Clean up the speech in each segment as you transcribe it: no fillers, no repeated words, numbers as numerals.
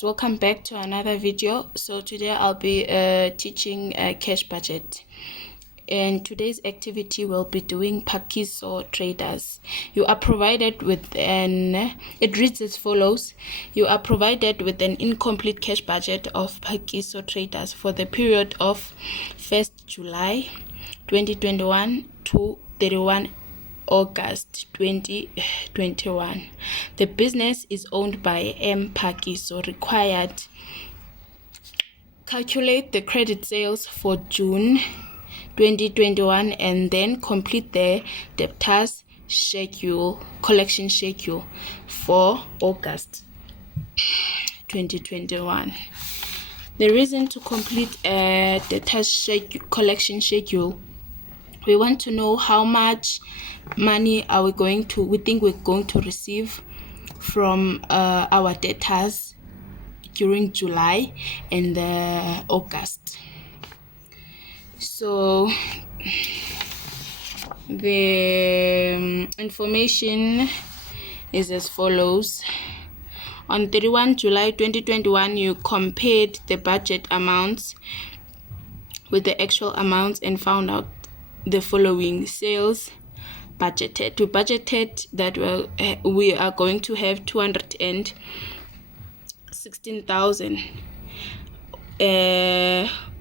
guys, welcome back to another video. So today I'll be teaching a cash budget, and today's activity will be doing Pakiso traders. You are provided with it reads as follows: you are provided with an incomplete cash budget of Pakiso traders for the period of 1st July 2021 to 31 August 2021. The business is owned by M. Pakiso. Required: calculate the credit sales for June 2021 and then complete the debtors collection schedule for August 2021. The reason to complete a debtors collection schedule: we want to know how much money we think we're going to receive from our debtors during July and August. So the information is as follows. On 31 July 2021, you compared the budget amounts with the actual amounts and found out the following: sales budgeted. We budgeted that we are going to have 216,000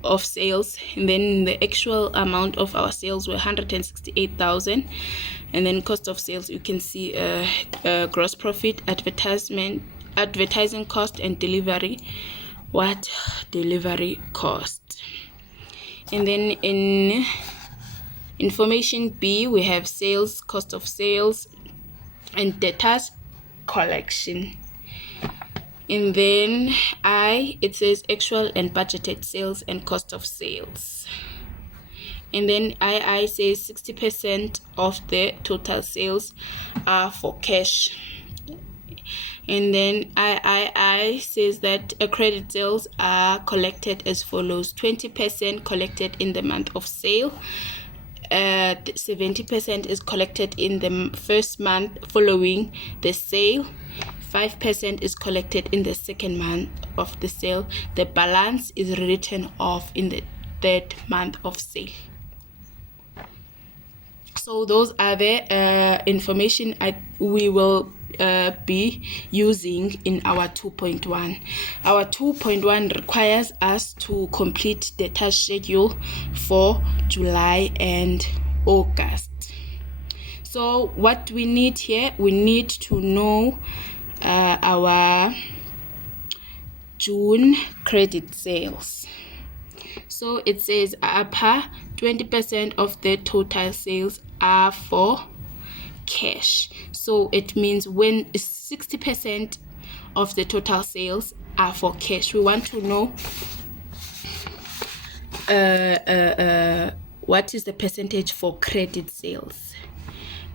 of sales, and then the actual amount of our sales were 168,000. And then cost of sales, you can see gross profit, advertising cost, and delivery cost. And then in information B, we have sales, cost of sales, and debtors collection. And then I, it says actual and budgeted sales and cost of sales. And then I says 60% of the total sales are for cash. And then I says that credit sales are collected as follows: 20% collected in the month of sale, 70% is collected in the first month following the sale, 5% is collected in the second month of the sale. The balance is written off in the third month of sale. So those are the information we will be using in our 2.1. Our 2.1 requires us to complete the task schedule for July and August. So what we need here, we need to know our June credit sales. So it says upper 20% of the total sales are for cash. So it means when 60% of the total sales are for cash, we want to know what is the percentage for credit sales.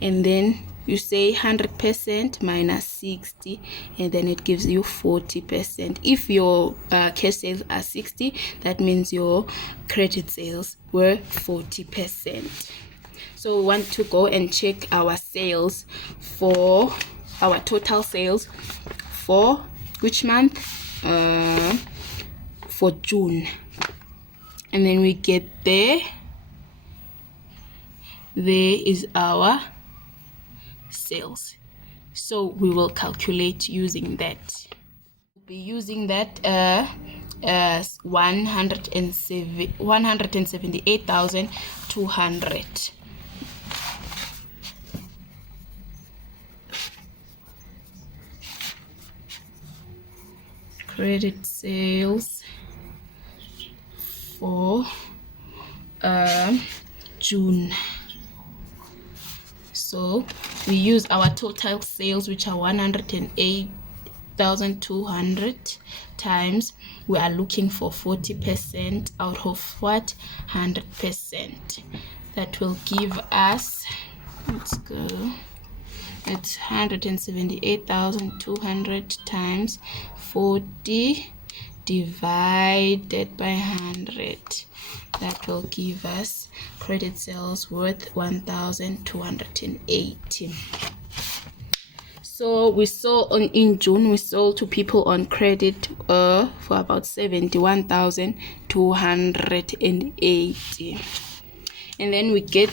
And then you say 100% minus 60, and then it gives you 40%. If your cash sales are 60, that means your credit sales were 40%. So we want to go and check our sales for our total sales for which month? For June. And then we get there is our sales. So we will calculate using that. We'll be using that 178,200. Credit sales for June. So we use our total sales, which are 108,200, times we are looking for 40% out of what? 100%. That will give us, let's go, it's 178,200 times 40 divided by 100. That will give us credit sales worth 1,218. So So we sold in June, we sold to people on credit for about 71,280. And then we go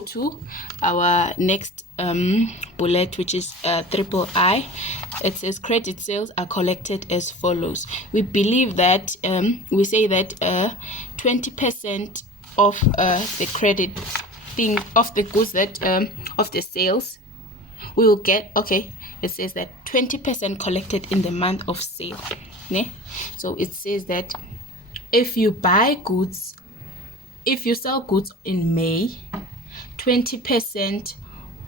to our next bullet, which is triple I. It says credit sales are collected as follows. We believe that we say that 20% of the credit thing of the goods that of the sales we will get. Okay, it says that 20% collected in the month of sale. Ne? So it says that if you sell goods in May, 20%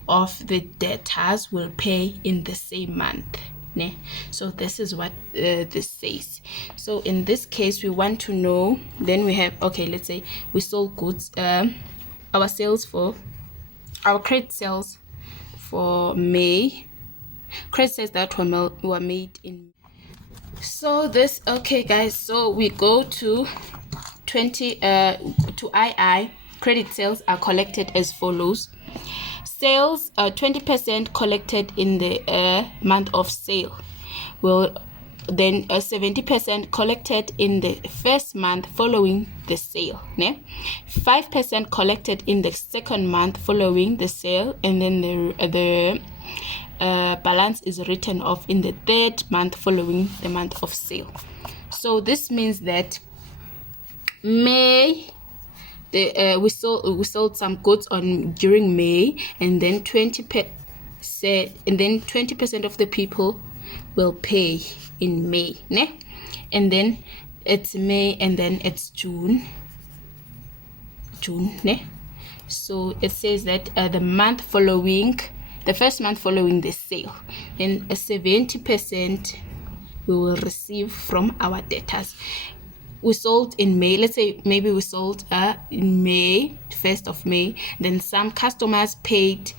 of the debtors will pay in the same month. Ne? So this is what this says. So in this case, we want to know, then we have, okay, let's say we sold goods, our credit sales for May, credit sales that were made in. So this, okay guys, so we go to to II. Credit sales are collected as follows. Sales 20% collected in the month of sale. Well, then 70% collected in the first month following the sale. Ne? 5% collected in the second month following the sale, and then the balance is written off in the third month following the month of sale. So this means that May, we sold some goods during May, and then 20% of the people will pay in May, ne? And then it's May, and then it's June, ne? So it says that the first month following the sale, then 70% we will receive from our debtors. We sold in May, let's say maybe we sold in May, 1st of May, then some customers paid,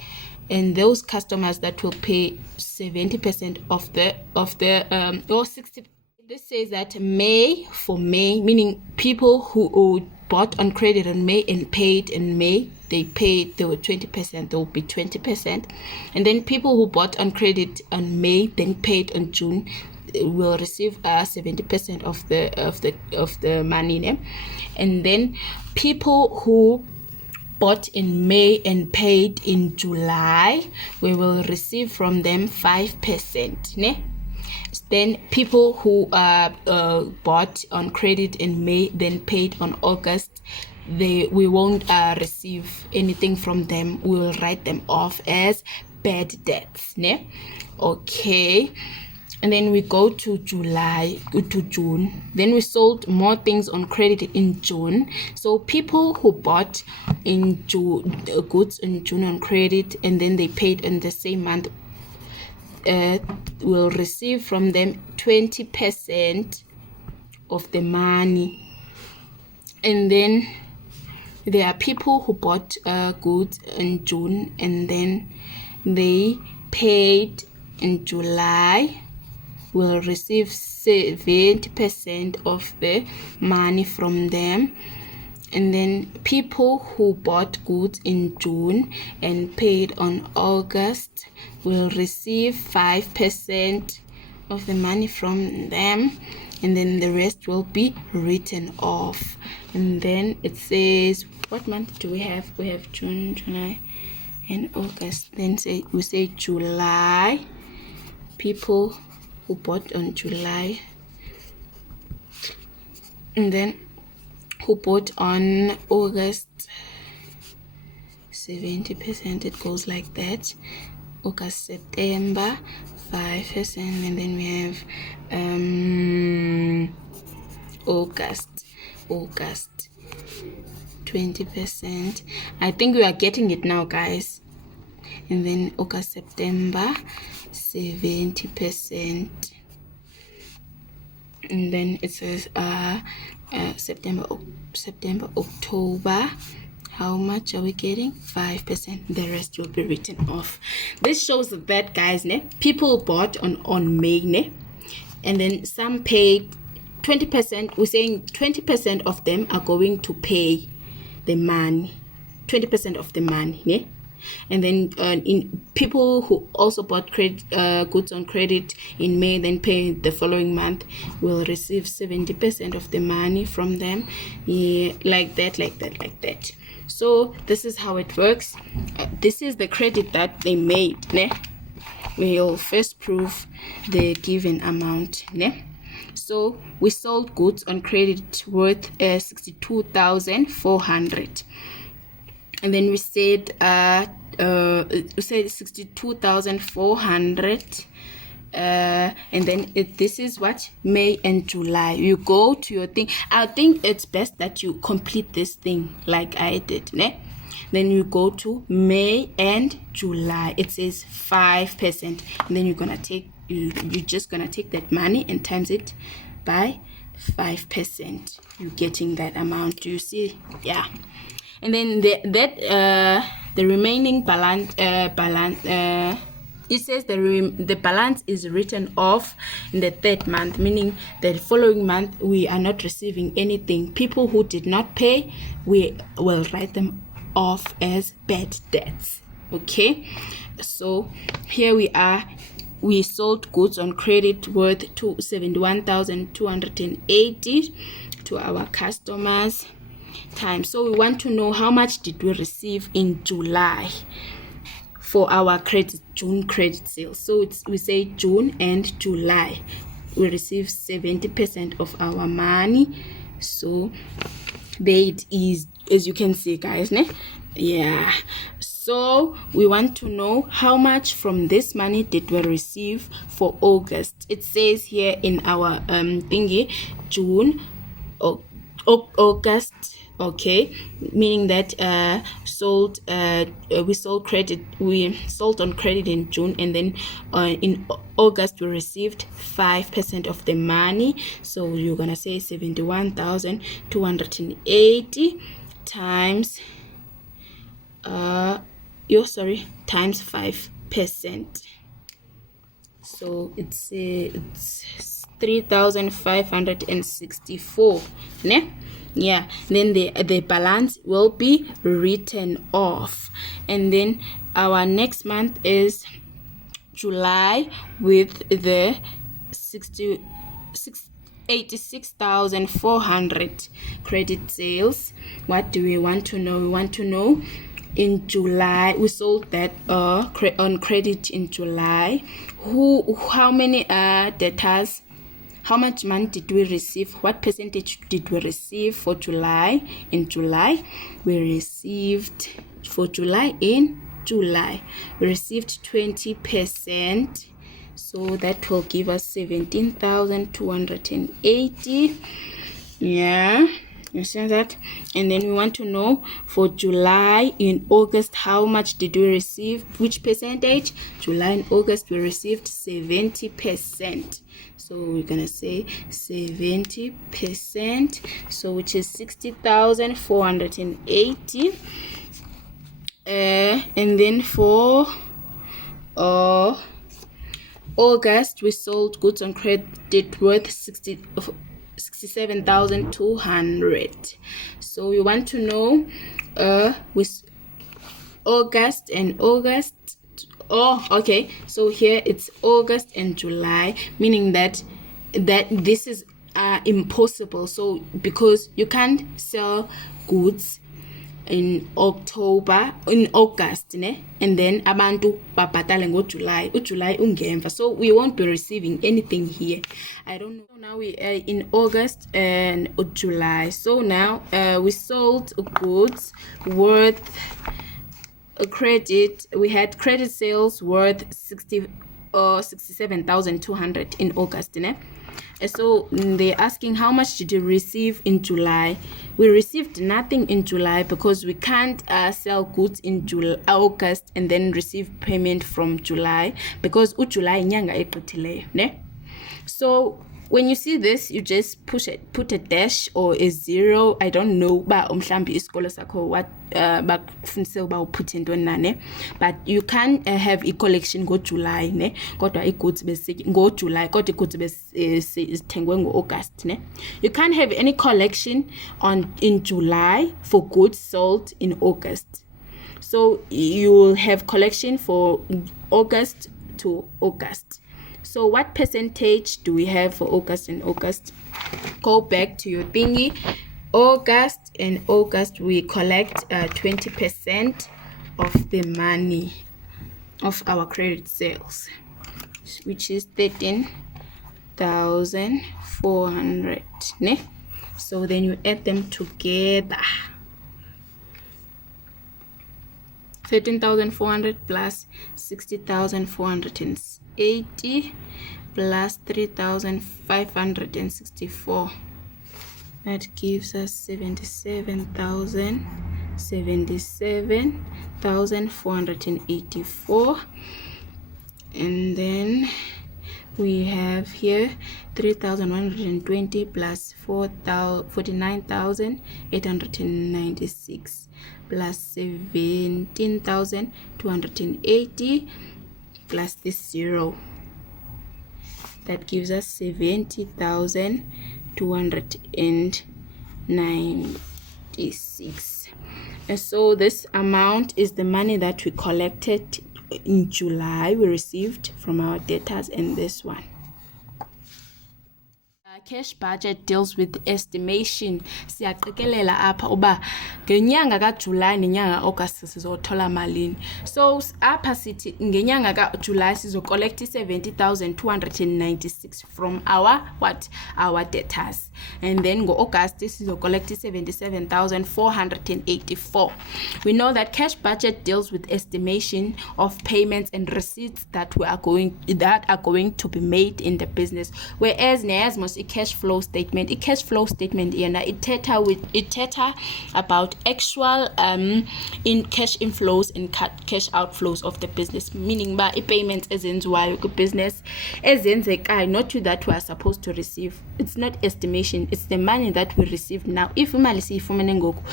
and those customers that will pay 70% of the or 60. This says that for May, meaning people who bought on credit in May and paid in May, they were 20%, they will be 20%. And then people who bought on credit on May then paid in June will receive 70% of the money, ne? And then people who bought in May and paid in July, we will receive from them 5%, ne? Then people who bought on credit in May then paid on August, we won't receive anything from them. We will write them off as bad debts, ne? Okay. And then we go to June. Then we sold more things on credit in June. So people who bought in June goods in June on credit and then they paid in the same month will receive from them 20% of the money. And then there are people who bought goods in June and then they paid in July, will receive 70% of the money from them. And then people who bought goods in June and paid on August will receive 5% of the money from them, and then the rest will be written off. And then it says, what month do we have? We have June, July, and August. Then we say July. People who bought on July, and then who bought on August, 70%, it goes like that. August, September, 5%, and then we have August, 20%. I think we are getting it now, guys. And then August, September, 70%. And then it says September, October. How much are we getting? 5%. The rest will be written off. This shows that, guys, ne, people bought on May, ne, and then some paid 20%. We're saying 20% of them are going to pay the money, 20% of the money, ne? and then in people who also bought goods on credit in May, then pay the following month, will receive 70% of the money from them. Yeah, like that. So this is how it works. This is the credit that they made, ne? We'll first prove the given amount, ne? So we sold goods on credit worth 62,400, and then we said 62,400, and then this is what May and July. You go to your thing. I think it's best that you complete this thing like I did, ne? Then you go to May and July. It says 5%, and then you're gonna take you're just gonna take that money and times it by 5%. You're getting that amount. Do you see? Yeah. And then the remaining balance it says the balance is written off in the third month, meaning the following month we are not receiving anything. People who did not pay, we will write them off as bad debts. Okay, so here we are. We sold goods on credit worth 71,280 to our customers times. So we want to know how much did we receive in July for our June credit sales. So we say June and July we receive 70% of our money. So there it is, as you can see, guys, ne? Yeah. So we want to know how much from this money did we receive for August. It says here in our thingy June, August. Okay, meaning that we sold on credit in June, and then in August we received 5% of the money. So you're gonna say 71,280 times times 5%. So it's 3,564, ne? Yeah, then the balance will be written off, and then our next month is July with the 86,400 credit sales. What do we want to know? We want to know in July we sold that on credit in July. How many debtors? How much money did we receive? What percentage did we receive for July? In July, we received 20%. So that will give us 17,280. Yeah, you see that? And then we want to know for July. In August, how much did we receive? Which percentage? July and August we received 70%. So we're gonna say 70%, so which is 60,480. And then for August we sold goods on credit worth 67,200. So we want to know with August and August. Oh, okay, so here it's August and July, meaning that this is impossible. So because you can't sell goods in August, ne? And then abantu babhatale ngoJuly, uJuly ungemva, so we won't be receiving anything here. I don't know. Now we are in August and July. So now we sold goods worth credit. We had credit sales worth 67,200 in August, ne? So they're asking how much did you receive in July. We received nothing in July because we can't sell goods in August and then receive payment from July, because uJuly inyanga eqithileyo, ne? So when you see this, you just put a dash or a zero. I don't know ba umhlambi isikolo sakho what bakufundise uba uputhe ntoni nane, but you can have a collection go July, ne? Kodwa igoods go July, kodwa igoods zithengwe ngo August, ne? You can't have any collection in July for goods sold in August. So you will have collection for August to August. So what percentage do we have for August and August? Go back to your thingy. August and August, we collect 20% of the money of our credit sales, which is 13,400. Ne? So then you add them together. 13,400 plus 60,480 plus 3,564. That gives us 77,484. And then we have here 3,120 plus 49,896 plus 17,280 plus this 0. That gives us 70,296. And so this amount is the money that we collected in July, we received from our debtors, and this one. Cash budget deals with estimation. Siyaqikelela apha uba ngenyanga kaJuly nenyanga August sizothola malini. So apha sithi ngenyanga kaJuly sizocollect 70,296 from our debtors, and then ngo-August sizocollect 77,484. We know that cash budget deals with estimation of payments and receipts that are going to be made in the business, whereas Neasmos cash flow statement yena it theta about actual in cash inflows and cash outflows of the business, meaning by payments ezenziwayo ku business ezenzekayo, not to that we are supposed to receive. It's not estimation, it's the money that we receive now. If imali siyifumene ngoku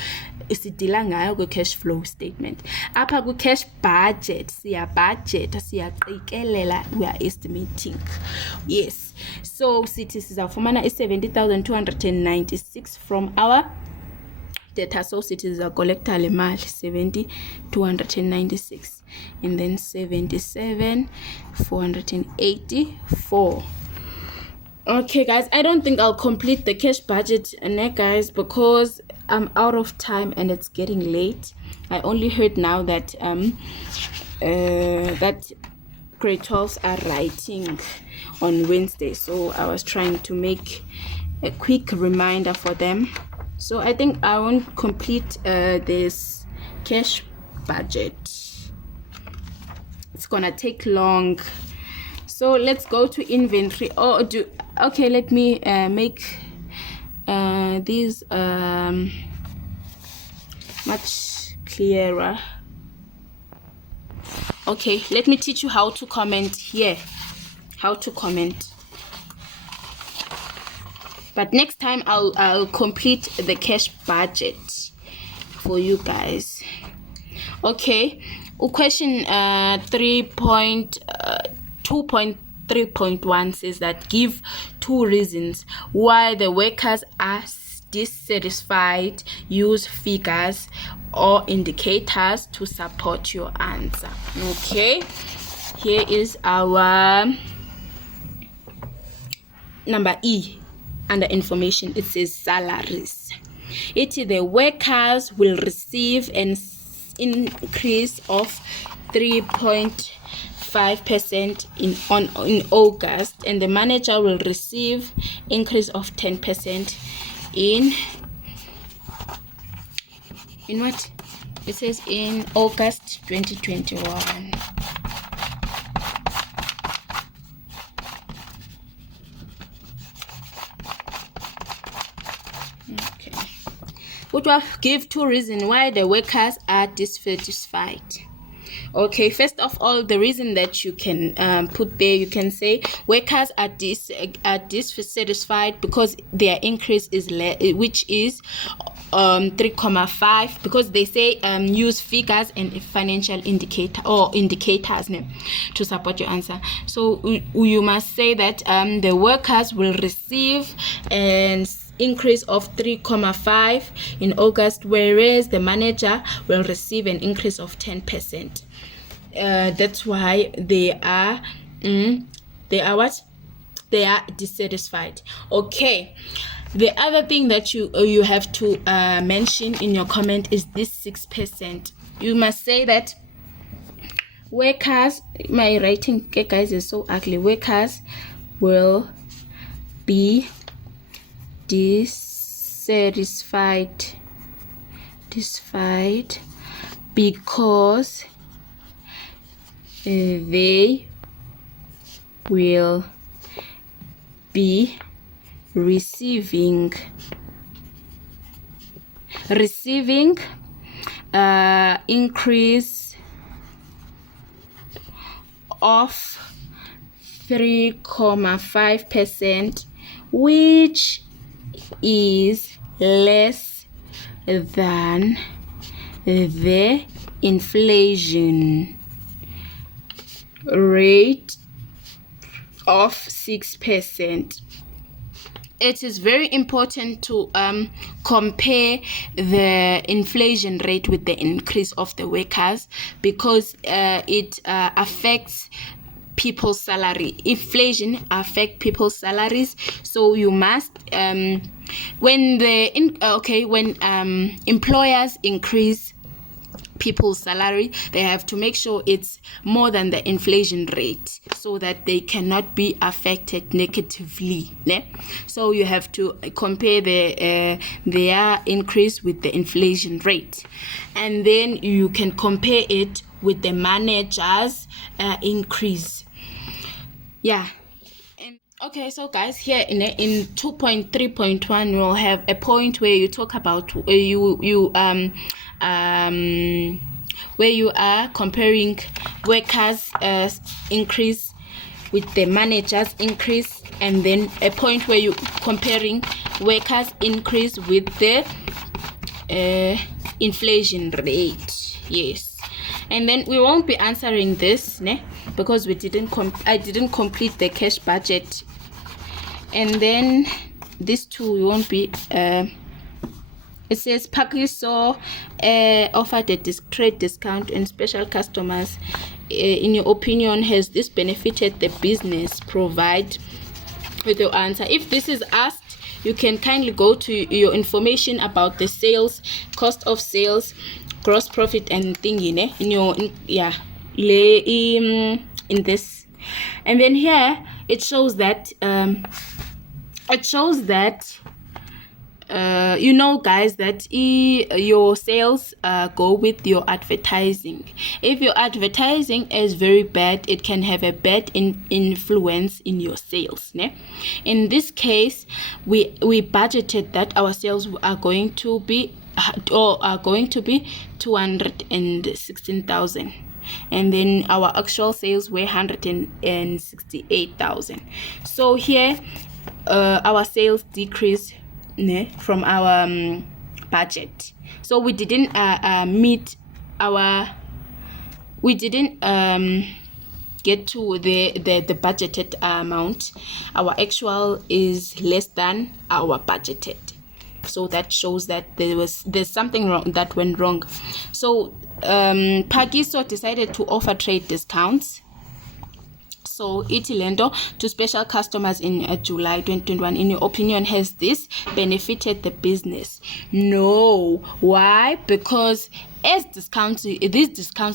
isidila ngayo ku cash flow statement, apha ku cash budget siyaqikelela, we are estimating. Yes, so sithi sizafumana 70,296 from our data. So sithi sizakollecta le mali 70,296 and then 77,484. Okay guys, I don't think I'll complete the cash budget guys, because I'm out of time and it's getting late. I only heard now that that grade 12s are writing on Wednesday, so I was trying to make a quick reminder for them. So I think I won't complete this cash budget. It's gonna take long. So let's go to inventory. Okay, let me make these much clearer. Okay, let me teach you how to comment here. How to comment. But next time I'll complete the cash budget for you guys. Okay, question 2.3.1 says that give 2 reasons why the workers are dissatisfied. Use figures or indicators to support your answer. Okay, here is our number E. Under information, it says salaries. The workers will receive an increase of 3.5% in August, and the manager will receive increase of 10% in what? It says in August 2021. Okay. Which will give 2 reasons why the workers are dissatisfied. Okay, first of all, the reason that you can put there, you can say workers are dissatisfied because their increase is which is 3.5, because they say use figures and financial indicator or indicators to support your answer. So you must say that the workers will receive an increase of 3.5 in August, whereas the manager will receive an increase of 10%. That's why they are what? They are dissatisfied. Okay. The other thing that you have to mention in your comment is this 6%. You must say that workers, my writing, okay, guys, is so ugly. Workers will be dissatisfied because they will be receiving increase of 3.5%, which is less than the inflation rate of 6%. It is very important to compare the inflation rate with the increase of the workers, because it affects people's salary. Inflation affects people's salaries, so you must when employers increase people's salary, they have to make sure it's more than the inflation rate so that they cannot be affected negatively, né? So you have to compare their increase with the inflation rate, and then you can compare it with the manager's increase. Yeah. Okay, so guys, here in 2.3.1 we'll have a point where you talk about where you are comparing workers' increase with the manager's increase, and then a point where you comparing workers' increase with the inflation rate. Yes. And then we won't be answering this, ne? Because I didn't complete the cash budget. And then this two we won't be it says Pakiso offered a trade discount and special customers. In your opinion, has this benefited the business? Provide with your answer. If this is asked, you can kindly go to your information about the sales, cost of sales, gross profit, and thingy, ne? In this. And then here it shows that you know, guys, that your sales go with your advertising. If your advertising is very bad, it can have a bad influence in your sales, ne? In this case, we budgeted that our sales are going to be 216,000, and then our actual sales were 168,000. So here our sales decreased from our budget. So we didn't meet our get to the budgeted amount. Our actual is less than our budgeted. So that shows that there's something wrong that went wrong. So Pagiso decided to offer trade discounts. So Itilendo to special customers in July 2021. In your opinion, has this benefited the business? No. Why? Because these discounts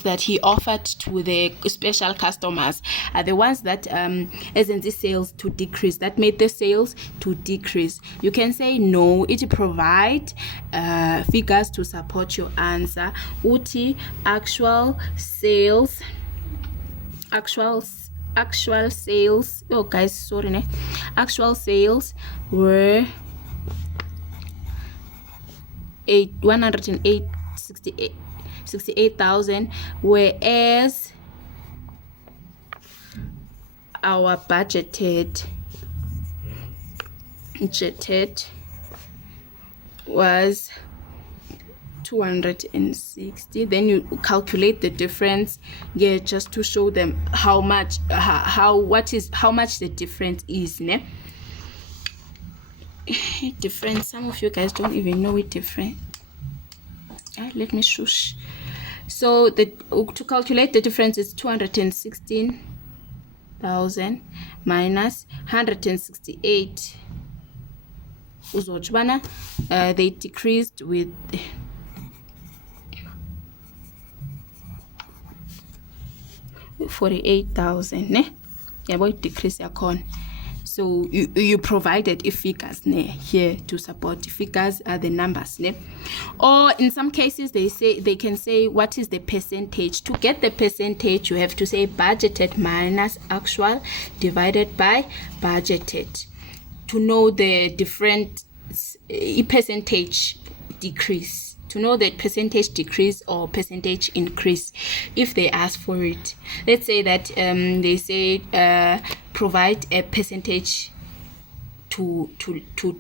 that he offered to the special customers are the ones that isn't the sales to decrease, that made the sales to decrease. You can say no. It provide figures to support your answer. Uti actual sales. Actual sales, oh guys, sorry, ne? Actual sales were 168,000, whereas our budgeted was 260. Then you calculate the difference, yeah, just to show them how much the difference is, ne? different. Some of you guys don't even know it different. Let me shush. So to calculate the difference is 216,000 minus 168. They decreased with 48,000. Ne? Yeah, boy, decrease your con. So you provided figures here to support. The figures are the numbers. Or in some cases they can say what is the percentage. To get the percentage, you have to say budgeted minus actual divided by budgeted to know the different percentage decrease. To know the percentage decrease or percentage increase if they ask for it. Let's say that they say provide a percentage to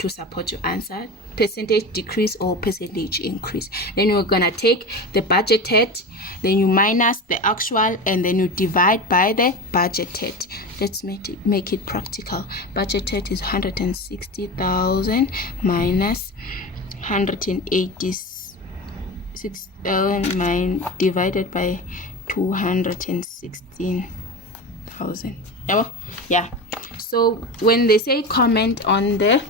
support your answer, percentage decrease or percentage increase. Then you're gonna take the budgeted, then you minus the actual, and then you divide by the budgeted. Let's make it practical. Budgeted is 160,000 minus 186,000 divided by 216,000. Yeah. So when they say comment on the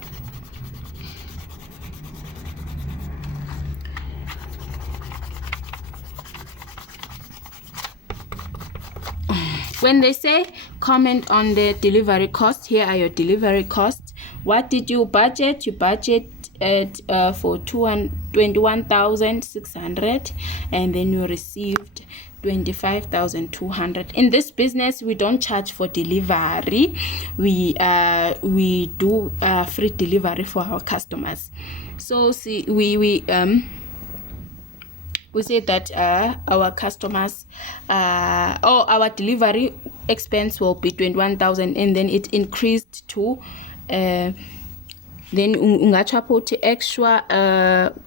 comment on the delivery cost, here are your delivery costs. What did you budget? You budget for 21,600, and then you received 25,200. In this business, we don't charge for delivery. We do free delivery for our customers. So see, we say that our customers our delivery expense will be 21,000, and then it increased to then ungachapo to extra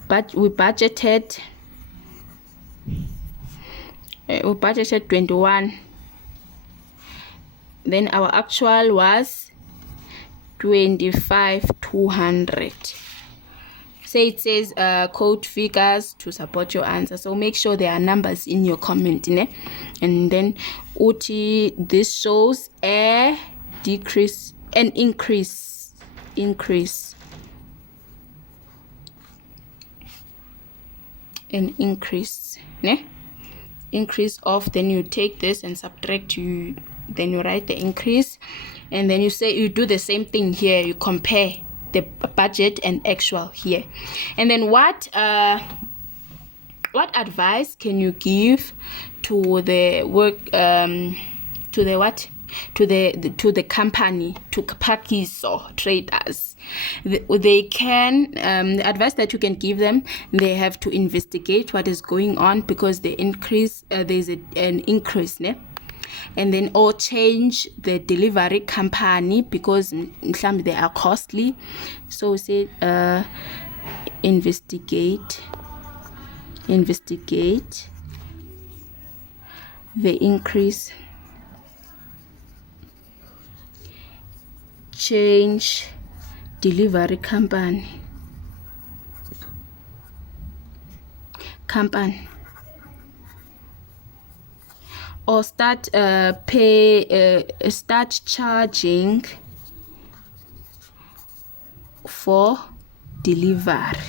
but we budgeted 21, then our actual was 25,200. Say it says code figures to support your answer, so make sure there are numbers in your comment, and then uti this shows a decrease and increase of, then you take this and subtract, then you write the increase, and then you do the same thing here, you compare the budget and actual here. And then what advice can you give to the work to the company, to Pakiso traders? They can the advice that you can give them, they have to investigate what is going on, because the increase there's an increase, and then or change the delivery company because they are costly. So say investigate the increase, change delivery company, or start start charging for delivery.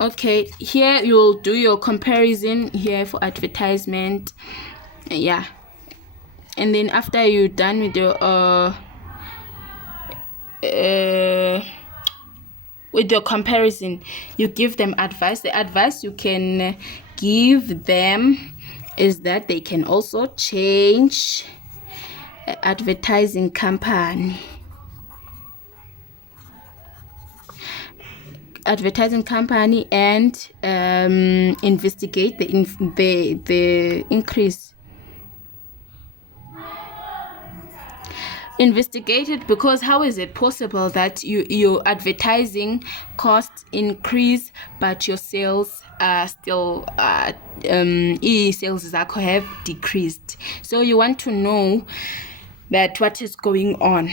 Okay, here you'll do your comparison here for advertisement, and then after you're done with your comparison, you give them advice. The advice you can give them is that they can also change advertising company and investigate the increase. Investigated, because how is it possible that your advertising costs increase but your sales are still sales have decreased? So you want to know that what is going on.